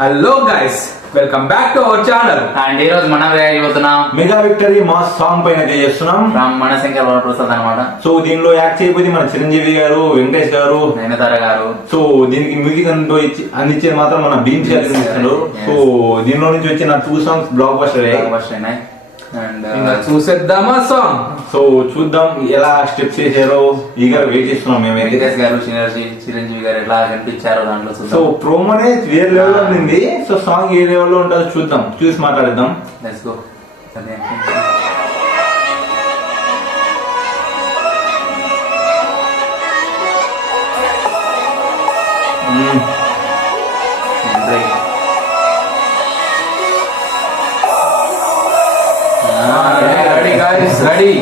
Hello guys, welcome back to our channel. And ఈ రోజు మనం చేయబోతున్నాం మెగా విక్టరీ మాస్ సాంగ్ పైన చేస్తున్నాం. మనశంకర్ వరప్రసాద్ అనమాట. సో దీనిలో యాక్ట్ చేయబోతే మన చిరంజీవి గారు, వెంకటేష్ గారు, నయనతార గారు. సో దీనికి మ్యూజిక్ అందించేది మాత్రం మన భీమ్ గారు ఇస్తున్నారు. సో దీనిలో నుంచి వచ్చిన 2 సాంగ్స్ బ్లాక్ బస్టర్ అయినాయి. అండ్ చూసేద్దామా సాంగ్? సో చూద్దాం ఎలా స్టెప్స్ చేశారో ఈగర్ వెయిట్ చేస్తున్నాం మేము. వెంకటేష్ గారు, చిరంజీవి గారు ఎలా కనిపించారో దాంట్లో సో ప్రోమోనే వేరే లెవెల్ లో ఉంది. సో సాంగ్ ఏ లెవెల్ లో ఉంటుందో చూద్దాం, చూసి మాట్లాడదాం. Let's go. రెడీ.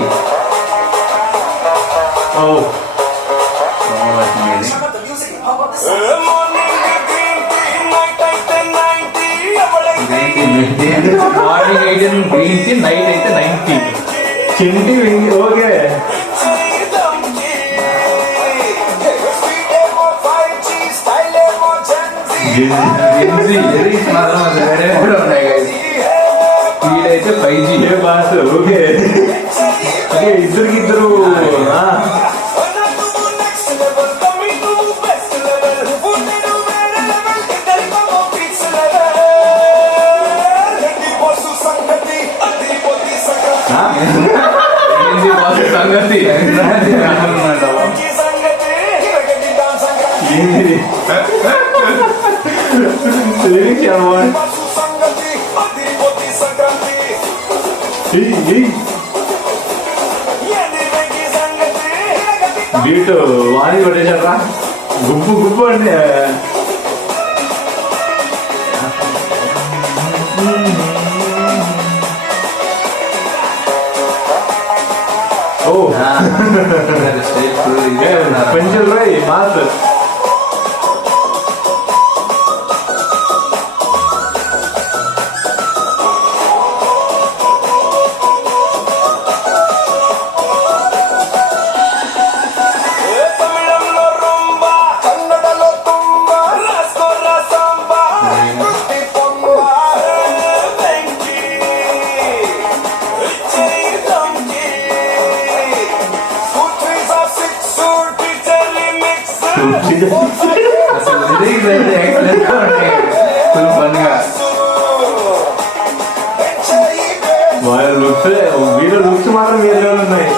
మార్నింగ్ అయితే గ్రీన్ టీ, నైట్ అయితే 90. చింటి ఓకే. లిరిక్స్ మాత్రం వేరే కూడా ఉన్నాయి. స్పీడ్ అయితే 5G. ఓకే ఓకే, ఇద్దరు సంగతి బీట్ వాణి కొట్టేశారా, గుప్పు అంటే. ఓ పెన్సిల్ రాయి మాస్. వాళ్ళ లుక్స్, వీళ్ళ లుక్స్ మాత్రం వేరే ఉన్నాయి.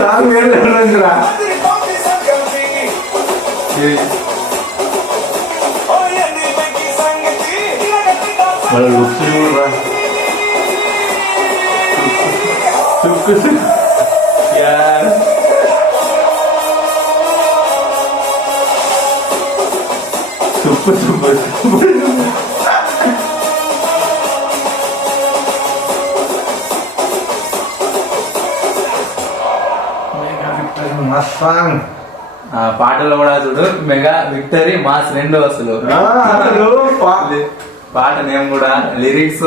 సాంగ్ వేరేరా. వాళ్ళ లుక్స్ చూడరా. Super song. పాటలు కూడా చూడు, మెగా విక్టరీ మాస్ 2 అసలు. పాట నేమ్ కూడా లిరిక్స్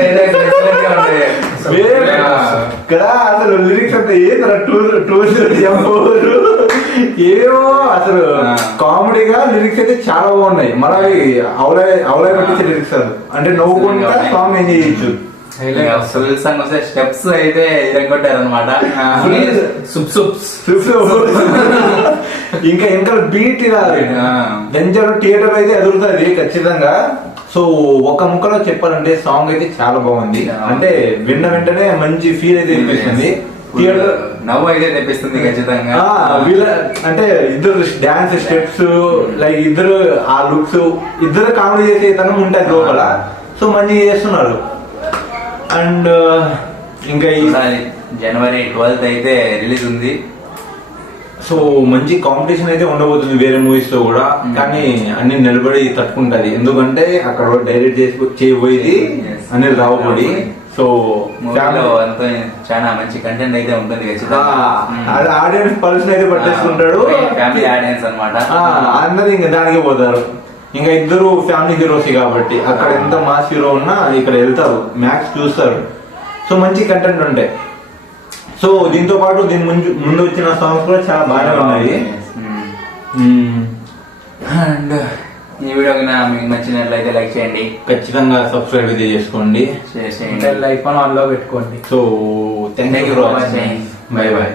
అయితే ఇక్కడ అసలు లిరిక్స్ అంటే ఏమో అసలు కామెడీగా లిరిక్స్ అయితే చాలా బాగున్నాయి. మళ్ళీ అవలై పట్టించే లిరిక్స్ అంటే నవ్వుకుంటా సాంగ్ ఎంజాయ్ చేయొచ్చు. స్టెప్స్ అయితే ఇరగొట్టారు అనమాట. ఇంకా ఇంకా బీట్ వెంచర్ థియేటర్ అయితే ఎదురుతుంది ఖచ్చితంగా. సో ఒక ముక్కలో చెప్పాలంటే సాంగ్ అయితే చాలా బాగుంది. అంటే విన్న వెంటనే మంచి ఫీల్ అయితే అనిపిస్తుంది. థియేటర్ నవ్వు అయితే తెప్పిస్తుంది ఖచ్చితంగా. వీళ్ళ అంటే ఇద్దరు డాన్స్ స్టెప్స్, లైక్ ఇద్దరు ఆ లుక్స్, ఇద్దరు కామెడీ చేసే తనం ఉంటుంది లోపల. సో మంచిగా చేస్తున్నారు. అండ్ ఇంకా జనవరి 12th అయితే రిలీజ్ ఉంది. సో మంచి కాంపిటీషన్ అయితే ఉండబోతుంది వేరే మూవీస్ తో కూడా. కానీ అన్ని నిలబడి తట్టుకుంటది, ఎందుకంటే అక్కడ డైరెక్ట్ చేయబోయేది అనిల్ రావుపూడి. సో మూవీలో అంతా చాలా మంచి కంటెంట్ అయితే ఉంటుంది అది ఆడియన్స్ పర్సన్ అయితే పట్టేస్తుంటాడు, ఫ్యామిలీ ఆడియన్స్ అన్నమాట. అందరు ఇంకా దానికి పోతారు. ఇంకా ఇద్దరు ఫ్యామిలీ హీరోస్ కాబట్టి అక్కడ ఎంత మాస్ హీరో ఉన్నా ఇక్కడ వెళ్తారు, మ్యాక్స్ చూస్తారు. సో మంచి కంటెంట్ ఉంటాయి. సో దీంతో పాటు దీని ముందు వచ్చిన సాంగ్స్ కూడా చాలా బాగానే ఉన్నాయి. అండ్ ఈ వీడియో మీకు నచ్చినట్లయితే లైక్ చేయండి, ఖచ్చితంగా సబ్స్క్రైబ్ అయితే చేసుకోండి, షేర్ చేయండి, లైక్ ఆన్ లో పెట్టుకోండి. So thank you for watching. Bye bye.